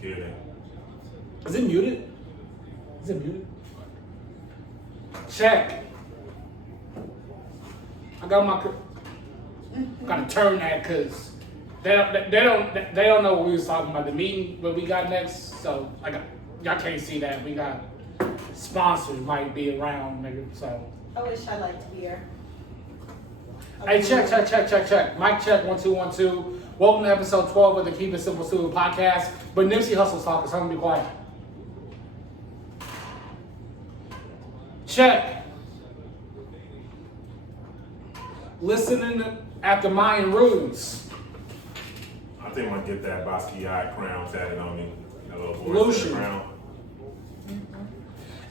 Kidding. Is it muted? Is it muted? Check. I got my. Gotta turn that because they don't know what we was talking about. The meeting what we got next, so like y'all can't see that. We got sponsors might be around, nigga. So. I wish I liked beer. Hey, check. Mic check 1 2 1 2. Welcome to episode 12 of the Keep It Simple Studio podcast. But Nipsey Hussle's talking, so I'm gonna be quiet. Check. Listening after Mayan rules. I think I'm gonna get that Basquiat crown tatted on me. That little Lucian. crown.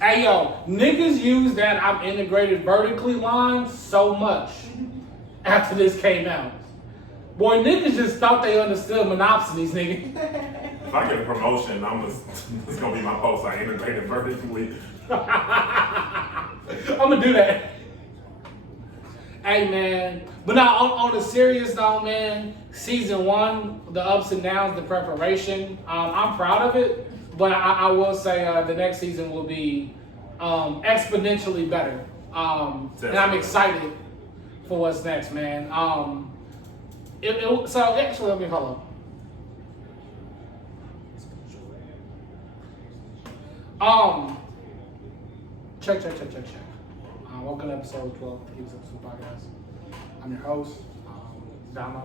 Hey yo, niggas use that I'm integrated vertically line so much after this came out. Boy, niggas just thought they understood monopsonies, nigga. If I get a promotion, it's gonna be my post. I integrated vertically. I'm gonna do that. Hey man, but now on a serious note, man, season 1, the ups and downs, the preparation, I'm proud of it. But I will say the next season will be exponentially better, and I'm excited for what's next, man. So actually, let me hold on. Check. Welcome to episode 12 of the Keep It Simple podcast. I'm your host, Damo.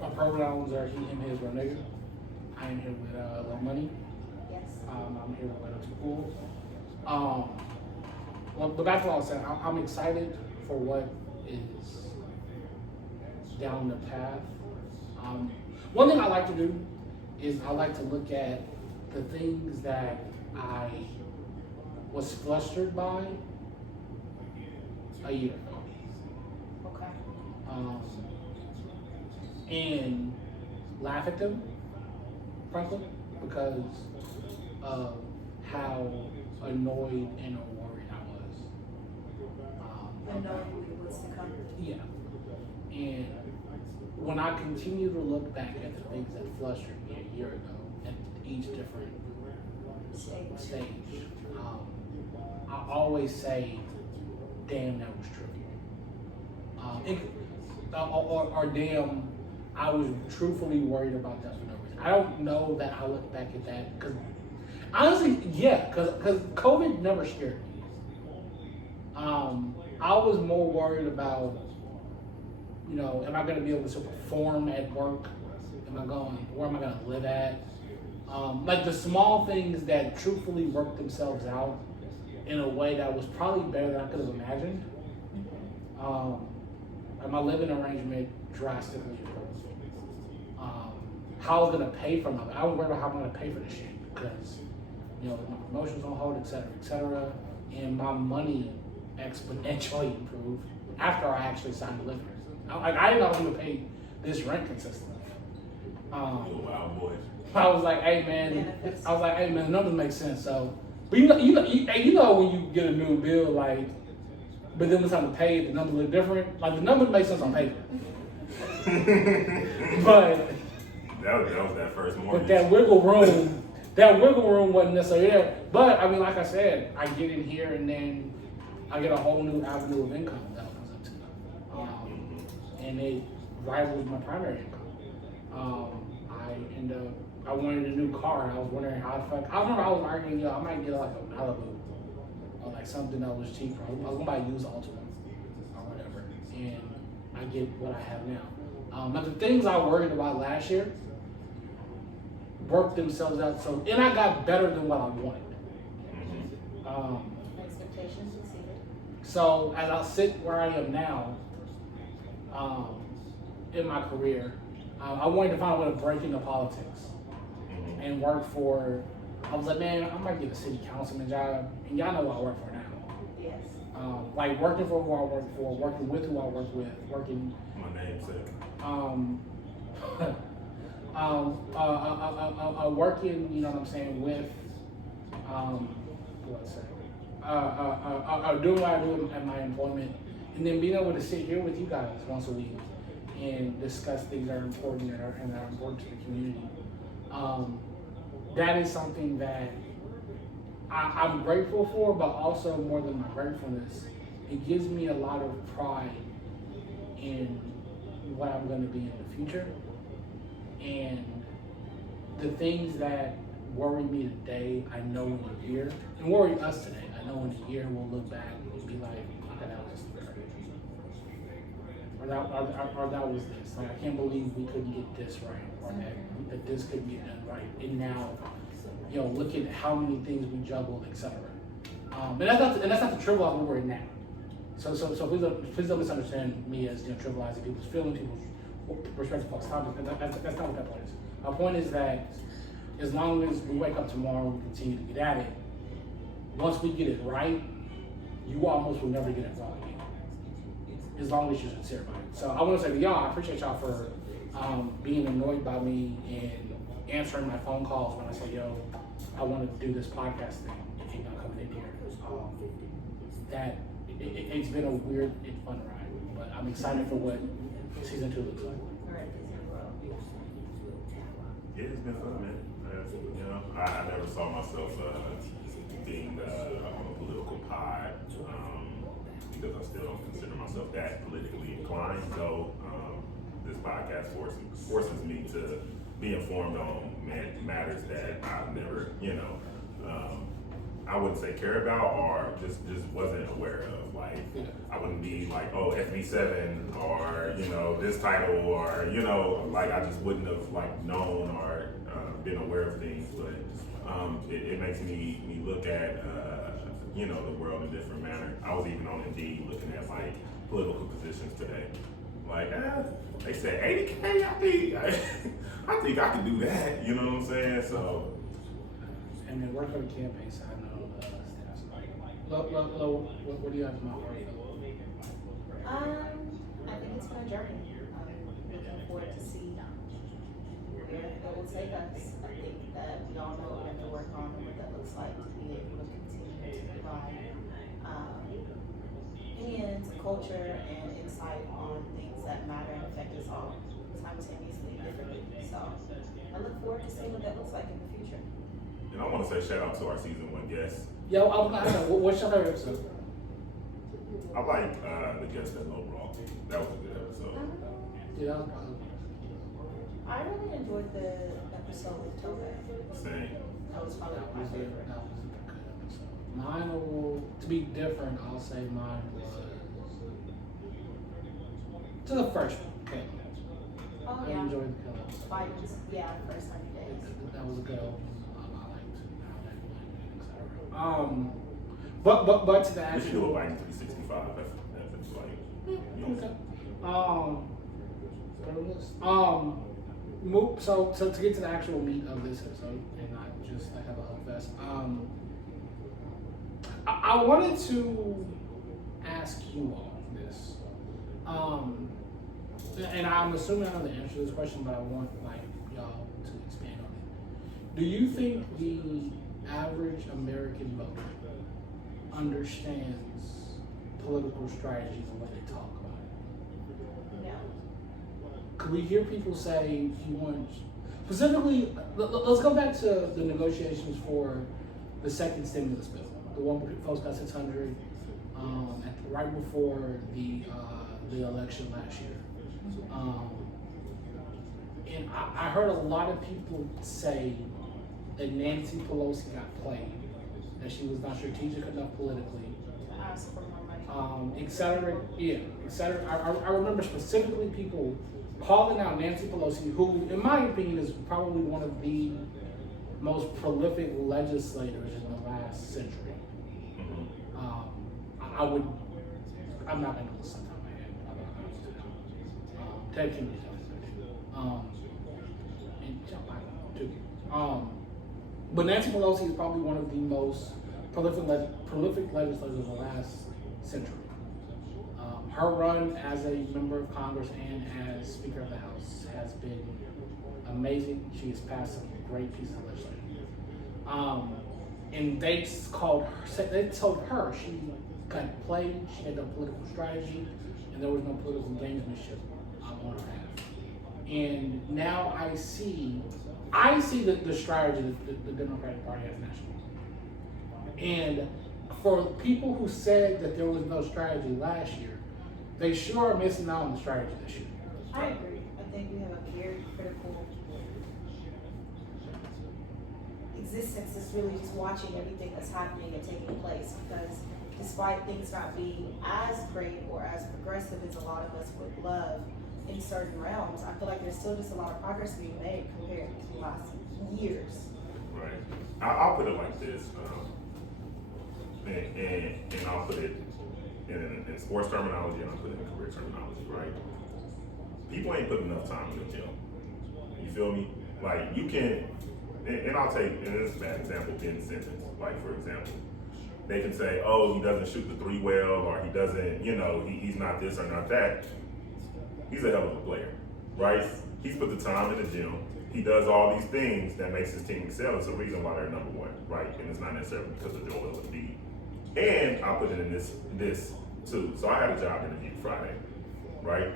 My pronouns are he, him, his, or nigga. I am here with Lil Money. Yes. I'm here with Little Too Cool. Well, but back to what I was saying, I'm excited for what is down the path. One thing I like to do is I like to look at the things that I was flustered by a year ago. Okay. And laugh at them, frankly, because of how annoyed and worried I was. And knowing what's to come. Yeah. And when I continue to look back at the things that flustered me a year ago at each different stage, I always say, damn, that was trivial. Or damn, I was truthfully worried about that for no reason. I don't know that I look back at that because honestly, yeah, because COVID never scared me. I was more worried about, am I going to be able to perform at work? Where am I going to live at? Like the small things that truthfully worked themselves out in a way that was probably better than I could have imagined. And my living arrangement drastically improved. How I was going to pay for I was worried about how I'm going to pay for this shit because, my promotions on hold, et cetera, and my money exponentially improved after I actually signed the living agreement. I didn't know I was going to pay this rent consistently. Wow, boy. I was like, hey man, the numbers make sense. So, but you know when you get a new bill, like, but then when it's time to pay it, the numbers look different. Like the numbers make sense on paper, but that was that first morning. but that wiggle room wasn't necessarily there. But I mean, like I said, I get in here and then I get a whole new avenue of income that comes up to, and it rivals my primary income. I wanted a new car, and I was wondering how the fuck. I remember I was arguing, I might get like a Malibu or like something that was cheaper. I was gonna buy a used Altima or whatever, and I get what I have now. But the things I worried about last year worked themselves out. So, and I got better than what I wanted. Expectations exceeded. So as I sit where I am now, in my career, I wanted to find a way to break into politics and work for. I was like, man, I might get a city councilman job, and y'all know what I work for now. Yes. Like working for who I work for, working with who I work with, working. My namesake. Working, you know what I'm saying, with, doing what I do at my employment, and then being able to sit here with you guys once a week and discuss things that are important and are important to the community. that is something that I'm grateful for, but also more than my gratefulness, it gives me a lot of pride in what I'm going to be in the future. And the things that worry me today, I know in a year, and worry us today, I know in a year we'll look back and be like, okay, that was just or that was this. Like, I can't believe we couldn't get this right, or that this couldn't get done right. And now, look at how many things we juggled, etc. And that's not to trivialize where we're at now. So please don't misunderstand me as trivializing people's feelings, people's respective folks' topics. That's not what that point is. My point is that as long as we wake up tomorrow and we continue to get at it, once we get it right, you almost will never get it wrong again. As long as you're sincere about it. So I want to say to y'all, I appreciate y'all for being annoyed by me and answering my phone calls when I say, I want to do this podcast thing and y'all coming in here. It's been a weird and fun ride, but I'm excited for what season 2 looks like. Yeah, it's been fun, man. I never saw myself being on a political pod because I still don't consider myself that politically inclined. So this podcast forces me to be informed on matters that I've never, I wouldn't say care about or just wasn't aware of. Like, I wouldn't be like, oh, FB7 or, this title or, like I just wouldn't have like known or been aware of things. But it makes me look at, the world in a different manner. I was even on Indeed looking at like political positions today. Like, they said 80K, I think I can do that, you know what I'm saying? So. And then work on the campaign side. What do you have in mind? I think it's been a journey. I'm looking forward to see where it will take us. I think that we all know we have to work on what that looks like to be able to continue to provide opinions, culture, and insight on things that matter and affect us all simultaneously, differently. So I look forward to seeing what that looks like in the future. And I want to say shout out to our season 1 guests. Yo, what's your favorite episode? I like the guest at Low Raw. That was a good episode. Yeah. I really enjoyed the episode with Tobe. Same. That was probably my favorite. That was a good episode. Mine will, to be different, I'll say mine was to the first one. Okay. Oh, I yeah. enjoyed the Kelly. Vikings, yeah, first 90 days. That was a good one. But to the We should do actual. a Vikings 365. That's like, So to get to the actual meat of this episode and not just like have a whole fest. I wanted to ask you all this. And I'm assuming I know the answer to this question, but I want like y'all to expand on it. Do you think the average American voter understands political strategy the way they talk about it? No. Could we hear people say he wants, specifically, let's go back to the negotiations for the second stimulus bill, the one where folks got 600 right before the election last year. And I heard a lot of people say that Nancy Pelosi got played, that she was not strategic enough politically, Ask for more money. et cetera, et cetera. I remember specifically people calling out Nancy Pelosi, who, in my opinion, is probably one of the most prolific legislators in the last century. I'm not going to listen to my head. Ted Kennedy. And John Biden, too. But Nancy Pelosi is probably one of the most prolific legislators of the last century. Her run as a member of Congress and as Speaker of the House has been amazing. She has passed some great pieces of legislation. And they told her she got played, she had no political strategy, and there was no political gamesmanship on her behalf. And now I see the strategy that the Democratic Party has nationally. And for people who said that there was no strategy last year, they sure are missing out on the strategy this year. I agree. I think we have a very critical existence is really just watching everything that's happening and taking place, because despite things not being as great or as progressive as a lot of us would love in certain realms, I feel like there's still just a lot of progress being made compared to the last years. Right. I'll put it like this, and I'll put it in sports terminology, and I'll put it in career terminology, right? People ain't put enough time in the gym. You feel me? Like, you can, and I'll take, and this is a bad example, Ben Simmons. Like, for example, they can say, oh, he doesn't shoot the three well, or he doesn't, he's not this or not that. He's a hell of a player, right? He's put the time in the gym. He does all these things that makes his team excel. It's the reason why they're number one, right? And it's not necessarily because of Joel Embiid. And I'll put it in this too. So I had a job interview Friday, right?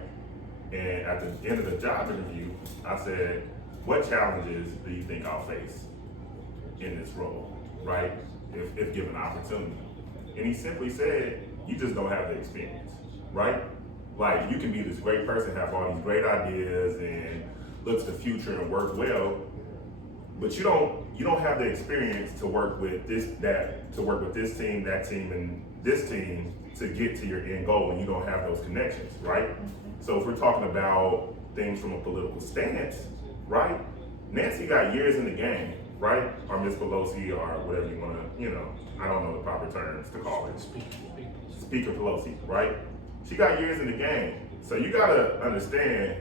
And at the end of the job interview, I said, what challenges do you think I'll face in this role, right? If given opportunity. And he simply said, you just don't have the experience, right? Like, you can be this great person, have all these great ideas and look to the future and work well, but you don't have the experience to work with this team, that team, and this team to get to your end goal, and you don't have those connections, right? So if we're talking about things from a political stance, right? Nancy got years in the game, right? Or Miss Pelosi, or whatever you want to, I don't know the proper terms to call it. Speaker Pelosi, right? She got years in the game. So you gotta understand,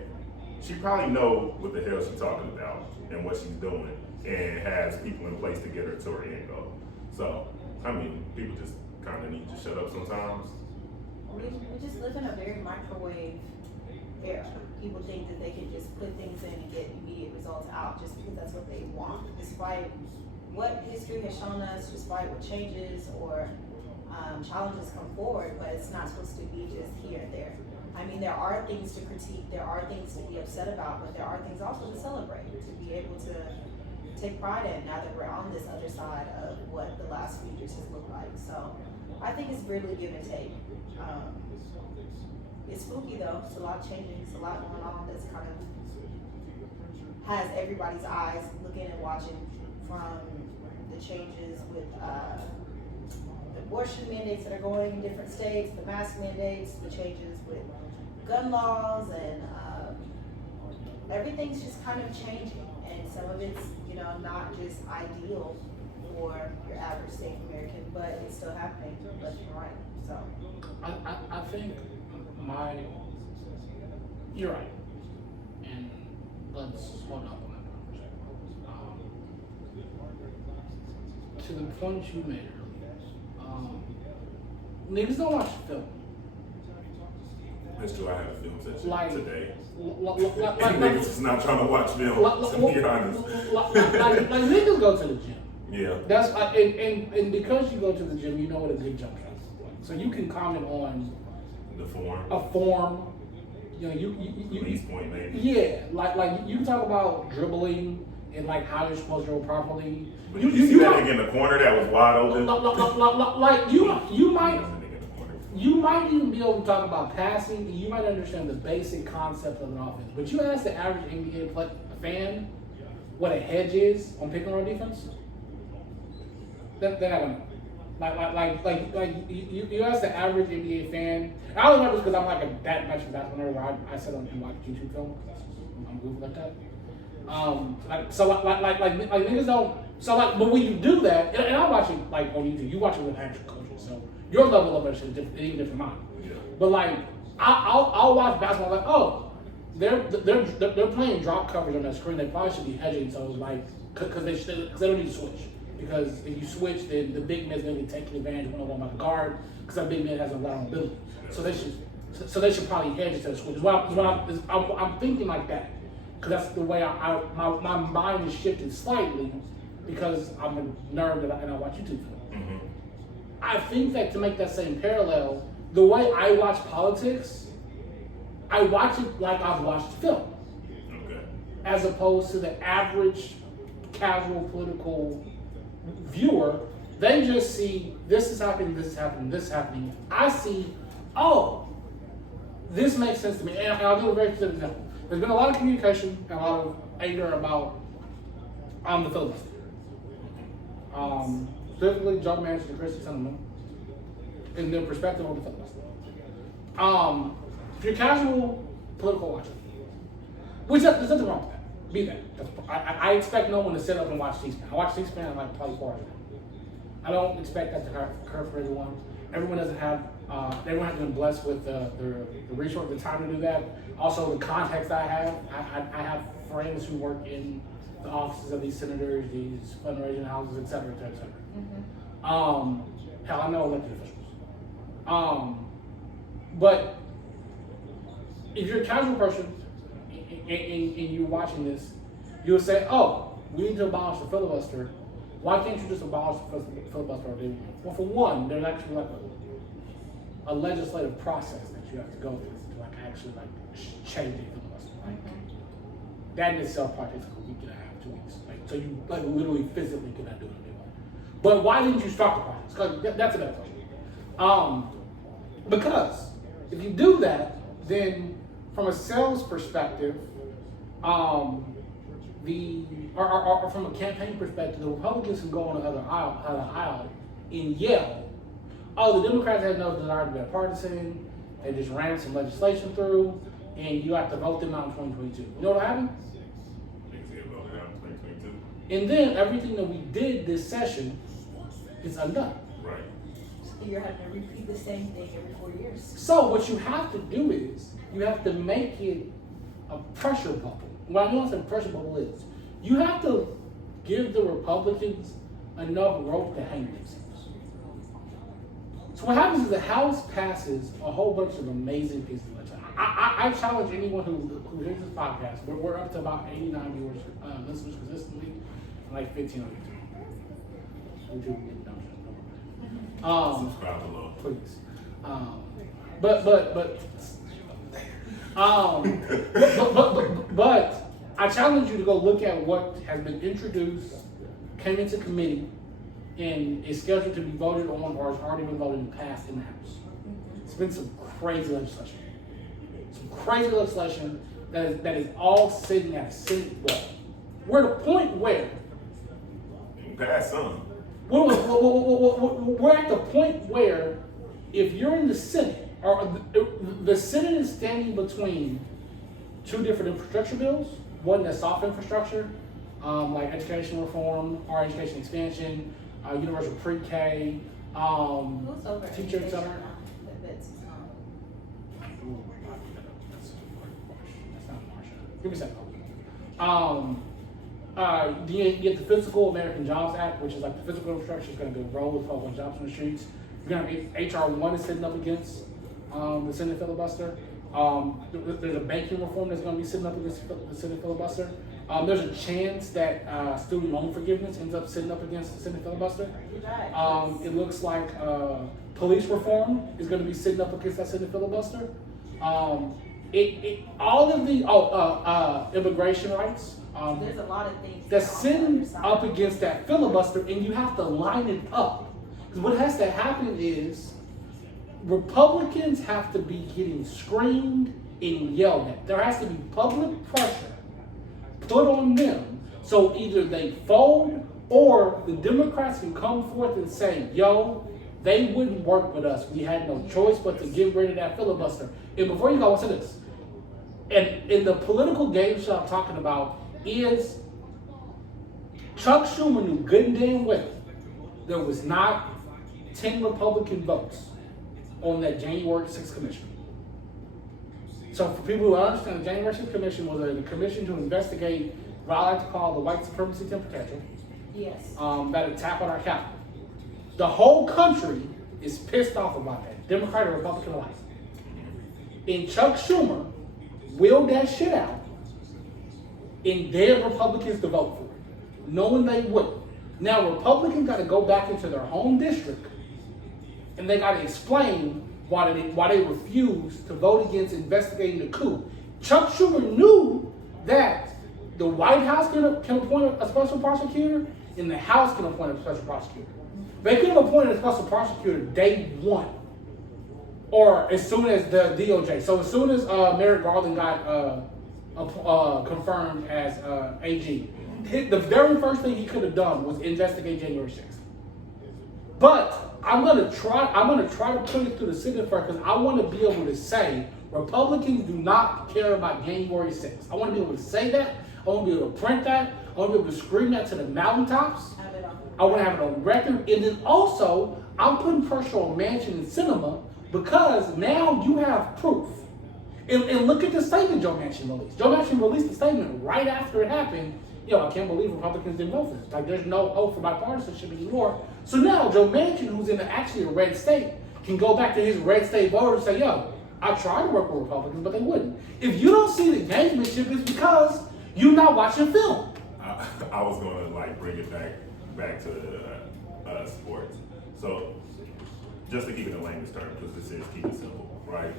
she probably know what the hell she's talking about and what she's doing, and has people in place to get her to her end goal. So, I mean, people just kind of need to shut up sometimes. We just live in a very microwave era. People think that they can just put things in and get immediate results out just because that's what they want, despite what history has shown us, despite what changes or challenges come forward, but it's not supposed to be just here and there. I mean, there are things to critique, there are things to be upset about, but there are things also to celebrate, to be able to take pride in now that we're on this other side of what the last few years has looked like. So I think it's really give and take. It's spooky though, it's a lot changing, it's a lot going on that's kind of has everybody's eyes looking and watching, from the changes with abortion mandates that are going in different states, the mask mandates, the changes with gun laws, and everything's just kind of changing. And some of it's, not just ideal for your average safe American, but it's still happening left and right. So I think you're right. And let's hold up on that conversation. To the point you made earlier, niggas don't watch the film. That's true, I had a film session today. Like niggas is not trying to watch film, to be honest. Like niggas go to the gym. Yeah. That's and because you go to the gym, you know what a good jump shot is like. So you can comment on The form. a form. You Release point, maybe. Yeah, like you can talk about dribbling and like how you're supposed to roll properly. But you see that nigga in the corner that was wide open? Like you might even be able to talk about passing, and you might understand the basic concept of an offense. But you ask the average NBA fan what a hedge is on pick and roll defense, they're not gonna know. Like you ask the average NBA fan. I only know this because I'm like that much of a basketball nerd where I sit and watch YouTube film. I'm goofy like that. Like niggas don't. So like, but when you do that, and I'm watching like on YouTube, you watch it with actual coaches, so your level of it is even different from mine. Yeah. But like, I'll watch basketball like, oh, they're playing drop coverage on that screen. They probably should be hedging, so like, because they don't need to switch. Because if you switch, then the big man's gonna be taking advantage of one by the guard, because that big man has a lot of ability. So they should probably hedge instead of switch. I'm thinking like that, because that's the way my mind is shifted slightly, because I'm a nerd and I watch YouTube. Mm-hmm. I think that to make that same parallel, the way I watch politics, I watch it like I've watched film. as opposed to the average casual political viewer. They just see this is happening, this is happening, this is happening. I see, oh, this makes sense to me. And I'll do a very specific example. There's been a lot of communication and a lot of anger about the filibuster. Specifically, Joe Manchin and Christie Sinema in their perspective on the filibuster. If you're a casual political watcher, which there's nothing wrong with that. Be that. I expect no one to sit up and watch C-SPAN. I watch C-SPAN like probably 4 hours a day. I don't expect that to occur for everyone. Everyone doesn't have. Everyone has been blessed with the resource, the time to do that. Also, the context I have. I have friends who work in the offices of these senators, these fundraising houses, et cetera, et cetera, et cetera. Hell, I know elected officials. But if you're a casual person and you're watching this, you'll say, "Oh, we need to abolish the filibuster. Why can't you just abolish the filibuster?" Well, for one, there's actually like a legislative process that you have to go through to like actually like change the filibuster. Like that in itself probably takes a week and a half, 2 weeks. Like so you like literally physically cannot do it anymore. But why didn't you start the process? Because that's another question. Because if you do that, then from a sales perspective, or from a campaign perspective, the Republicans can go on the other aisle and yell, "Oh, the Democrats have no desire to be bipartisan. They just ran some legislation through, and you have to vote them out in 2022." You know what happened? Niggas get voted out in 2022. And then everything that we did this session is undone. Right. So you're having to repeat the same thing every 4 years. So what you have to do is you have to make it a pressure bubble. What I know what a pressure bubble is, you have to give the Republicans enough rope to hang themselves. So what happens is the House passes a whole bunch of amazing pieces of legislation. I challenge anyone who hears this podcast. We're up to about 89 viewers, listeners consistently, and like 15 on YouTube. YouTube getting dumb shit. Subscribe below. Please. But I challenge you to go look at what has been introduced, came into committee, and is scheduled to be voted on or has already been voted and passed in the House. It's been some crazy legislation. Some crazy legislation that is all sitting at a Senate wall. We're at a point where You passed some. we're at the point where if you're in the Senate, or the Senate is standing between two different infrastructure bills, one that's soft infrastructure, like education reform or education expansion, universal pre-K, Who's over teacher, et cetera. That's That's not Marsha. Give me a second. You get the Physical American Jobs Act, which is like the physical infrastructure is going to go roll with public jobs on the streets. You're going to HR 1 is sitting up against the Senate filibuster. There's a banking reform that's going to be sitting up against the Senate filibuster. There's a chance that student loan forgiveness ends up sitting up against the Senate filibuster. It looks like police reform is going to be sitting up against that Senate filibuster. All of the immigration rights. There's a lot of things That's that are on the sitting other side. up against that filibuster, and you have to line it up. Because what has to happen is Republicans have to be getting screamed and yelled at. There has to be public pressure put on them so either they fold or the Democrats can come forth and say, "Yo, they wouldn't work with us. We had no choice but to get rid of that filibuster." And before you go, listen to this. And in the political game show I'm talking about is Chuck Schumer knew good and damn well there was not 10 Republican votes on that January 6th commission. So for people who understand, the January 6th commission was a commission to investigate what I like to call the white supremacy temperature Yes. that attack on our capital. The whole country is pissed off about that, Democrat or Republican alike. And Chuck Schumer willed that shit out and dared Republicans to vote for it, knowing they wouldn't. Now Republicans got to go back into their home district and they got to explain why they refused to vote against investigating the coup. Chuck Schumer knew that the White House can appoint a special prosecutor, and the House can appoint a special prosecutor. They could have appointed a special prosecutor day one, or as soon as the DOJ. So as soon as Merrick Garland got confirmed as AG, the very first thing he could have done was investigate January 6th. But I'm gonna try to put it through the Senate first because I want to be able to say Republicans do not care about January 6th. I want to be able to say that. I want to be able to print that. I want to be able to scream that to the mountaintops. I want to have it on record. And then also, I'm putting pressure on Manchin and Sinema because now you have proof. And look at the statement Joe Manchin released. Joe Manchin released the statement right after it happened. I can't believe Republicans didn't vote for this. Like, there's no hope for bipartisanship anymore. So now Joe Manchin, who's in actually a red state, can go back to his red state voters and say, yo, I tried to work with Republicans, but they wouldn't. If you don't see the gamesmanship, it's because you're not watching film. I was going to bring it back to sports. So just to keep it in layman's terms, because this is keep it simple, right?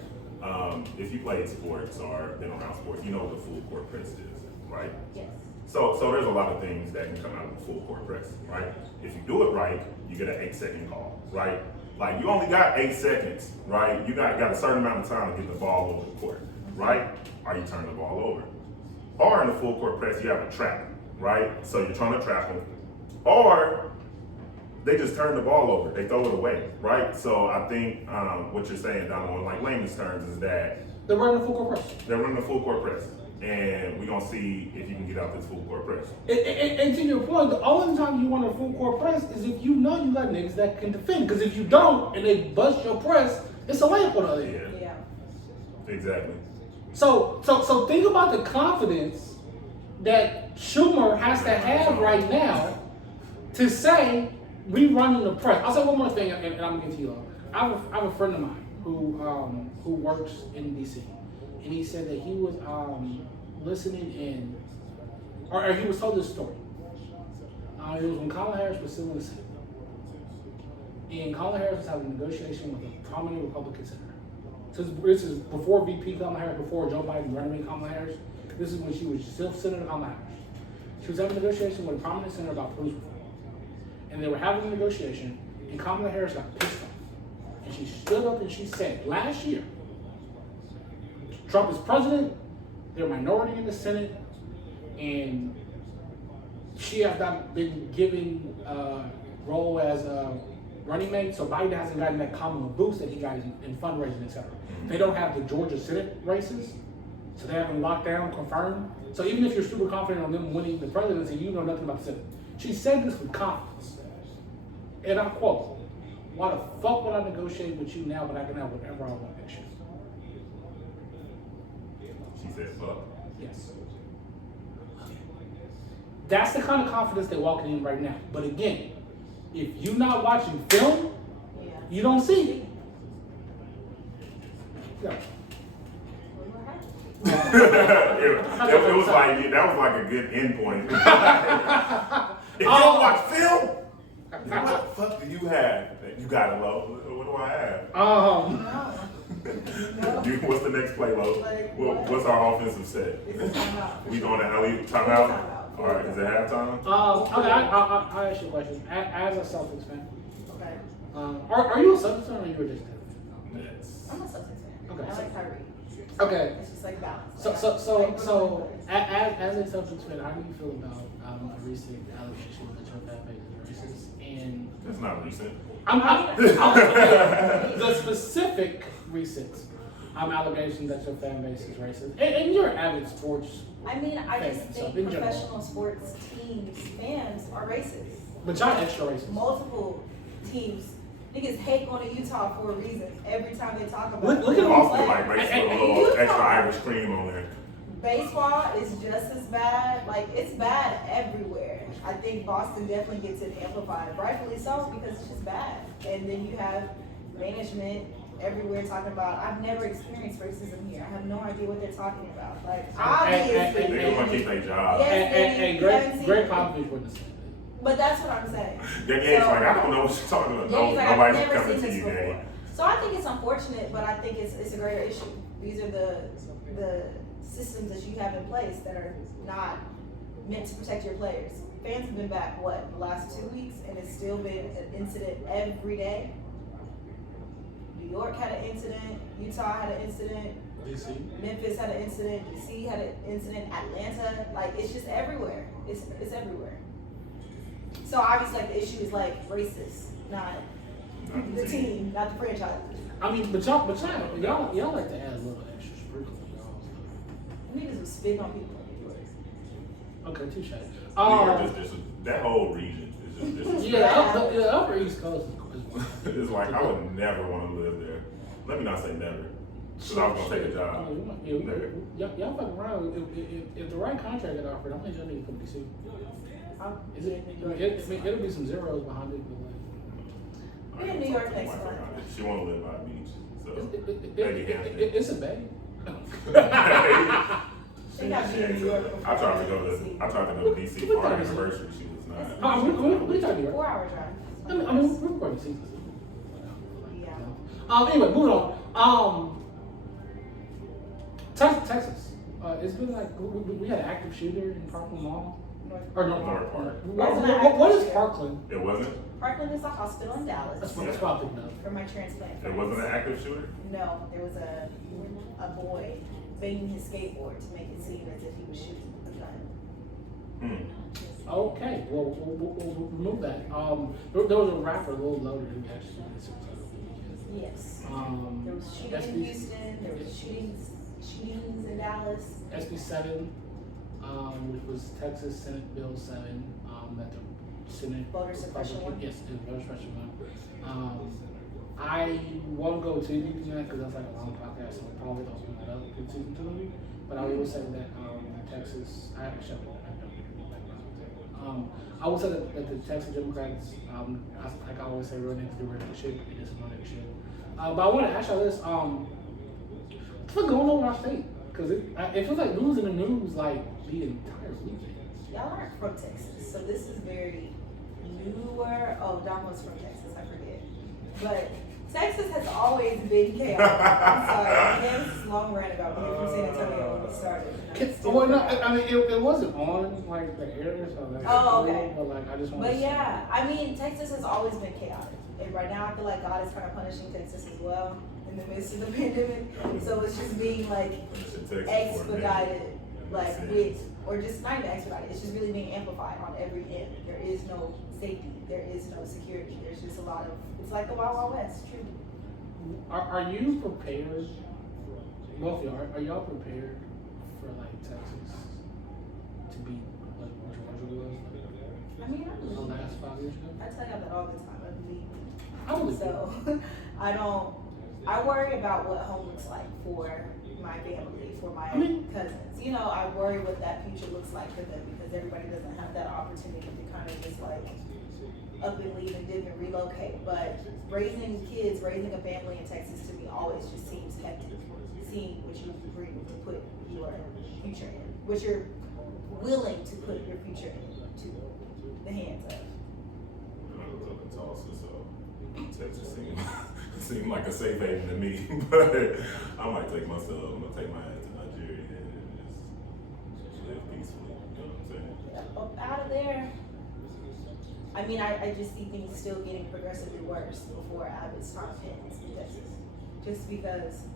If you played sports or been around sports, you know what the full court press is, right? Yes. So there's a lot of things that can come out of the full court press, right? If you do it right, you get an 8-second call, right? Like, you only got 8 seconds, right? You got a certain amount of time to get the ball over the court, right? Or you turn the ball over. Or in the full court press, you have a trap, right? So you're trying to trap them. Or they just turn the ball over, they throw it away, right? So I think what you're saying, Donald, in layman's terms, is that they're running the full court press. They're running the full court press. And we're gonna see if you can get out this full court press. And to your point, the only time you want a full court press is if you know you got niggas that can defend. Because if you don't and they bust your press, it's a layup on the other end. Yeah. Exactly. So think about the confidence that Schumer has to have right now to say we running the press. I'll say one more thing, and I'm gonna get to you. I have a friend of mine who works in DC, and he said that he was listening in, or he was told this story. It was when Kamala Harris was still in the Senate, and Kamala Harris was having a negotiation with a prominent Republican senator. So this is before VP Kamala Harris, before Joe Biden running Kamala Harris. This is when she was still Senator Kamala Harris. She was having a negotiation with a prominent senator about police reform. And they were having a negotiation, and Kamala Harris got pissed off. And she stood up and she said, last year, Trump is president, they're a minority in the Senate, and she has not been given a role as a running mate, so Biden hasn't gotten that Kamala boost that he got in fundraising, etc. They don't have the Georgia Senate races, so they haven't locked down, confirmed. So even if you're super confident on them winning the presidency, you know nothing about the Senate. She said this with confidence, and I quote, "Why the fuck would I negotiate with you now when I can have whatever I want next year?" She said, fuck. Yes. That's the kind of confidence they're walking in right now. But again, if you're not watching film, you don't see it. Yeah. it was like, that was like a good endpoint. If you don't watch film, what the fuck do you have? You got it, Lo. What do I have? What's the next play, Lo? What's our offensive set? We going to alley timeout? All right, is it halftime? Okay, I'll ask you a question. As a Celtics fan, Okay. are you a Celtics fan or are you a Knicks fan? Yes. I'm a Celtics fan. Okay. I like Kyrie. Okay. It's just like balance. So as a Celtics fan, how do you feel about a recent allegation that your fan base is racist? And That's not recent. I'm the specific recent allegation that your fan base is racist, and you're an avid sports. I mean, I just fan, so think in general. professional sports teams fans are racist. But y'all extra racist. Multiple teams. Niggas hate going to Utah for a reason. Every time they talk about Look at Boston Like, like race with a little extra Irish cream on there. baseball is just as bad. Like, it's bad everywhere. I think Boston definitely gets it amplified, rightfully so, because it's just bad. And then you have management everywhere talking about, I've never experienced racism here. I have no idea what they're talking about. Like, obviously. They want to keep their job. Yes. And Greg Popovich wouldn't say that. But that's what I'm saying. Their game's like, I don't know what you're talking about. Yeah, he's like, I've Nobody's never coming seen to this you, before. gang. So I think it's unfortunate, but I think it's a greater issue. These are the systems that you have in place that are not meant to protect your players. Fans have been back, the last 2 weeks, and it's still been an incident every day. New York had an incident, Utah had an incident, DC. Memphis had an incident, DC had an incident, Atlanta, like, it's just everywhere. It's everywhere. So obviously, like, the issue is like racist, not the team, not the franchise. I mean, but y'all like to add a little extra sprinkle on y'all stuff. Niggas was spitting on people in New York. Okay, touche. New York just that whole region is just disrespectful. Yeah, the Upper East Coast is It's like I would never want to live there. Let me not say never, because I was gonna take a job. Never. Y'all fucking around. If the right contract get offered, I think y'all need to come to DC. Is it? It'll be some zeros behind it, but We're in New York next month. She want to live by the beach, so it's a bay. She got me in New York. I tried to go to DC for our anniversary. She was not. We talking about 4 hour drive. I mean, we're recording seasons. Yeah. Anyway, moving on. Texas. It's been like we had an active shooter in Parkland Mall. Or no, North Park. What is Parkland? It wasn't. Parkland is a hospital in Dallas. That's what I'm thinking of. For my transplant. It friends. wasn't an active shooter. No, there was a boy banging his skateboard to make it seem as if he was shooting a gun. Okay, well, we'll remove that. There was a rapper, Lil Loader, who actually did suicide over the weekend. Yes. There was shooting SB in Houston. There was shootings in Dallas. SB7, which was Texas Senate Bill 7, that the Senate Voter suppression one? Yes, the voter suppression one. I won't go too deep into that because that's like a long podcast, so we'll probably open that up in season 2. But I will say that Texas, I actually I will say that the Texas Democrats, like I always say, real niggas do real nigga shit. They just real nigga shit. But I want to ask y'all this: what's going on with our state? Because it feels like news in the news like the entire weekend. Y'all aren't from Texas, so this is very newer. Oh, Damo's from Texas, I forget. But Texas has always been chaotic. I'm sorry. Again, this is a long rant about being from San Antonio when we started. Well, no, I mean it wasn't on like the air, so like, okay. But like I just want. But yeah, I mean Texas has always been chaotic, and right now I feel like God is kind of punishing Texas as well in the midst of the pandemic. So it's just being like expedited, like with, or just not even expedited. It's just really being amplified on every end. There is no safety. There is no security. There's just a lot of. It's like the Wild Wild West. True. Are you prepared? Both of y'all, are y'all prepared for like Texas to be like Georgia was? I mean, I The believe. last 5 years ago? I tell y'all that all the time. I believe. I believe So I worry about what home looks like for my family, for my cousins. You know, I worry what that future looks like for them because everybody doesn't have that opportunity to kind of just like up and leave and dip and relocate. But raising kids, raising a family in Texas to me always just seems hectic. Seeing what you agree to put your future in, what you're willing to put your future into the hands of. I was up in Tulsa, so Texas seemed like a safe haven to me. But I might take myself. I'm gonna take my ass to Nigeria and just live peacefully. You know what I'm saying? Up out of there. I mean, I just see things still getting progressively worse before Abbott's term ends in Texas. Just because,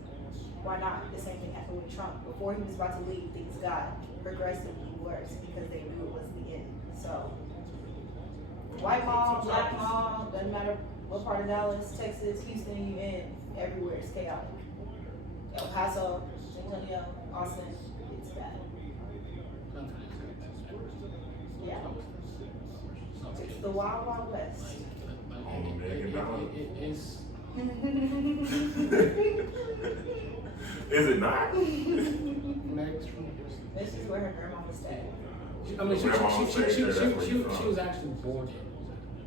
why not? The same thing happened with Trump. Before he was about to leave, things got progressively worse because they knew it was the end. So, white mom, black mom, doesn't matter what part of Dallas, Texas, Houston you in, everywhere is chaotic. El Paso, San Antonio, Austin, it's bad. Yeah. It's the Wild Wild West. On American Dollar. It's Is it not? This is where her grandma was staying. I mean, Grandma stayed there, that's where you she from. was actually born in,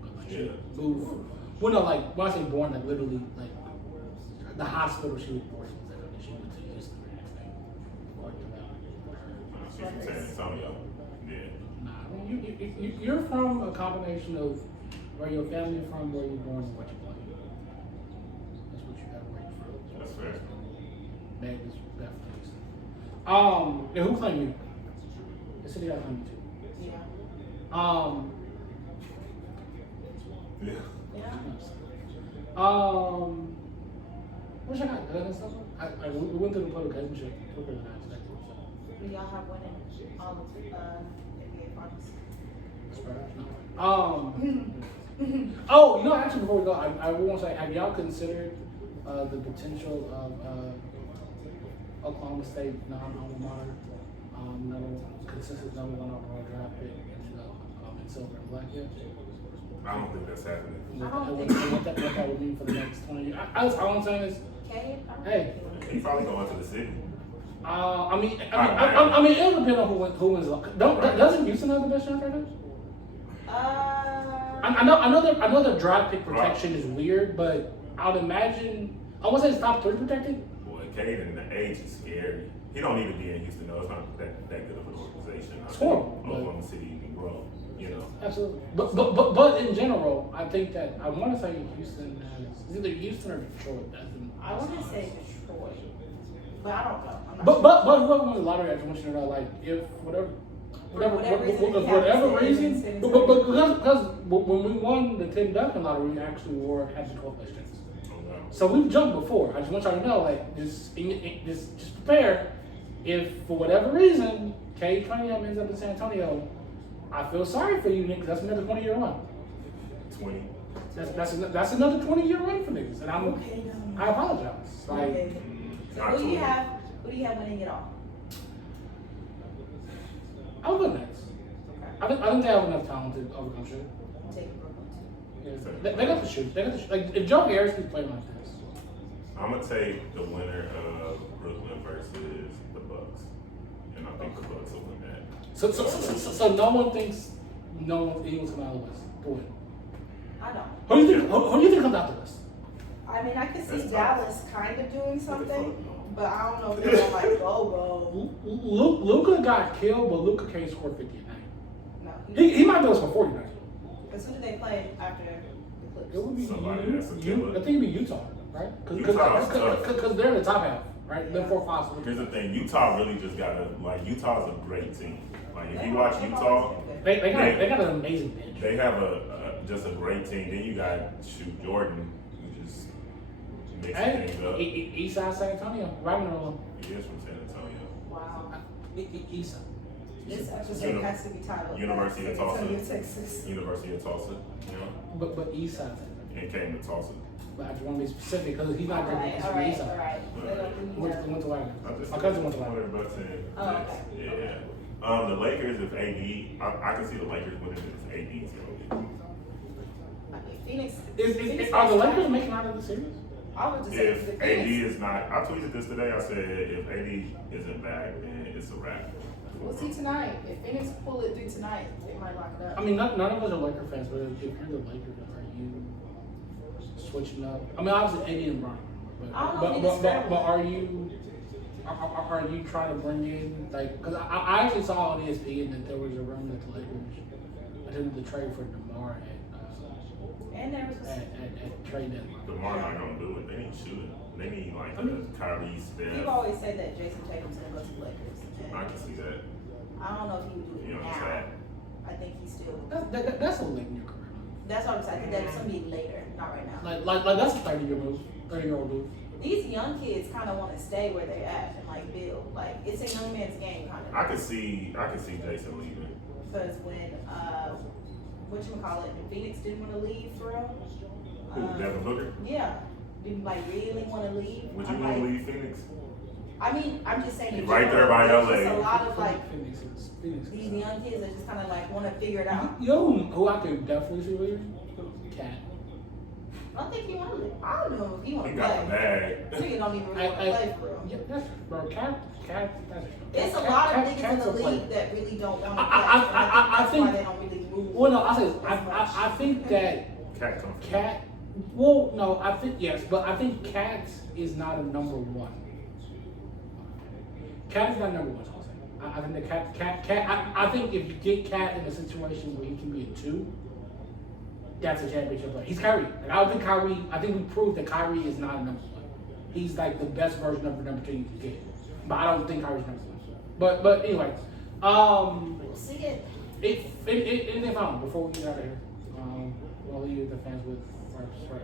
but like, she Yeah. moved. Well, no, like when I say born, like literally, like the hospital she was born in was there, and she went to Houston and everything. She's from San Antonio. Yeah. Nah, I mean, you're from a combination of where your family from, where you're born, and what you play. That's what you got where you're from. That's fair. Meg is definitely. And who claimed you? The city got claimed you too. Yeah. Yeah. Yeah. Wish I got good and stuff. We went through the public relationship. Do y'all have winning all of NBA finals? Oh, actually, before we go, I want to say, have y'all considered the potential of Oklahoma State non-alma mater, consistent number one overall draft pick, in silver and black yet? I don't think that's happening. What that would mean for the next 20 years? All I'm saying is, Cade? hey. He's probably going to the city. I mean, it will depend on who wins. Doesn't Houston have the best chance right now? I know their draft pick protection is weird, but I would imagine I want to say it's top 3 protected. Boy, Cade and the age is scary. He don't need to be in Houston though. It's not that good of an organization. It's horrible. Oklahoma City can grow, Absolutely. But in general, I think that I want to say Houston has it's either Houston or Detroit. I want to say Detroit, but I don't know. I'm not But sure. whoever wins the lottery, I just want you to know, like, if whatever reason, but because when we won the Tim Duncan lottery, we actually had the 12th best chance. So we've jumped before. I just want y'all to know, like, just prepare. If for whatever reason Cade Cunningham ends up in San Antonio, I feel sorry for you, Nick. That's another 20-year run. 20. That's another 20-year run for niggas, and I apologize. Like, Okay. So who do you have winning it all? I'll go next. I think they have enough talent to overcome shit. I'm taking Brooklyn too. Yeah. They got the shoot. Like, if Joe Harris keeps playing like this. I'm gonna take the winner of Brooklyn versus the Bucks, and I think the Bucks will win that. So no one thinks Eagles come out of the West to win. I don't. Who do you think comes out the West? I mean, I could see That's Dallas kind of doing something, but I don't know if they're gonna like go. Luka got killed, but Luka can't score 50 a night. No. He might be able to score 40 a night. Because who did they play after the Clippers? It would be Somebody that's a killer. I think it'd be Utah, right? Because they're in the top half, right? They're 4-5. Here's the thing: Utah really just Utah's a great team. Like if you watch Utah, They got an amazing bench. they have just a great team. Then you got Jordan, who just mixing things up. Eastside San Antonio, right in the room. He is from San Antonio. Wow. Eastside. This episode has to be titled University of San Tulsa. Antonio, Texas. University of Tulsa, But Eastside. and came to Tulsa. But I just want to be specific because he's not going to be All right. Eastside. He went to Wagner. I just My cousin went to one Wagner. of the best teams. Oh, okay. Yeah. The Lakers, if AD, I can see the Lakers winning if AD's going. Phoenix. Are the Lakers making out of the series? I would just say If the AD Phoenix. is not, I tweeted this today. I said if AD isn't back, then it's a wrap. We'll see tonight. If Phoenix pull it through tonight, they might lock it up. I mean, none of us are Laker fans, but if you're the Lakers, are you switching up? I mean, obviously AD and Bron, I don't know if it's but are you trying to bring in like? Because I actually saw on ESPN that there was a rumor that the Lakers attempted to trade for DeMar And there was at trade deadline. DeMar not gonna do it. They need shooting. They need like Kyrie, You've Steph. always said that Jason Tatum's gonna go to the Lakers. I can see that. I don't know if he would do You it know, now. that. I think he's still. That's a late in your career. That's what I'm saying. I think that's gonna be later, not right now. Like that's a 30-year-old move. These young kids kind of want to stay where they're at and like build. Like it's a young man's game kind of. I can see Jason leaving. Because when Phoenix didn't want to leave for real. Who, Devin Booker? Yeah, didn't like really want to leave. Would you I'm want to like, leave Phoenix? I mean, I'm just saying. in Right there general, by there's LA. just a lot of like Phoenix. these young kids that just kind of like want to figure it out. You know who I could definitely see leaving? Cat. I don't think he want to leave. I don't know if he want He to got the play. bag. Nigga don't even really want to play for real. Yeah, that's bro. Cat. It's a lot of niggas in the league that really don't want to play. I That's think- why they don't really move. Well, no, I think that Cat comes. Cat. Well, no, I think yes, but I think Cat is not a number one. Cat is not number one. I think the Cat. I think if you get Cat in a situation where he can be a 2, that's a championship player. He's Kyrie. Like, I don't think Kyrie. I think we proved that Kyrie is not a number 1. He's like the best version of the number 2 you can get. But I don't think Kyrie's number 1. But anyway, We'll see it. Anything final before we get out of here? We'll leave the fans with for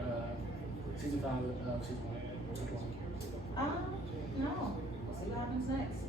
season 5 of season 1. No. We'll see what happens next.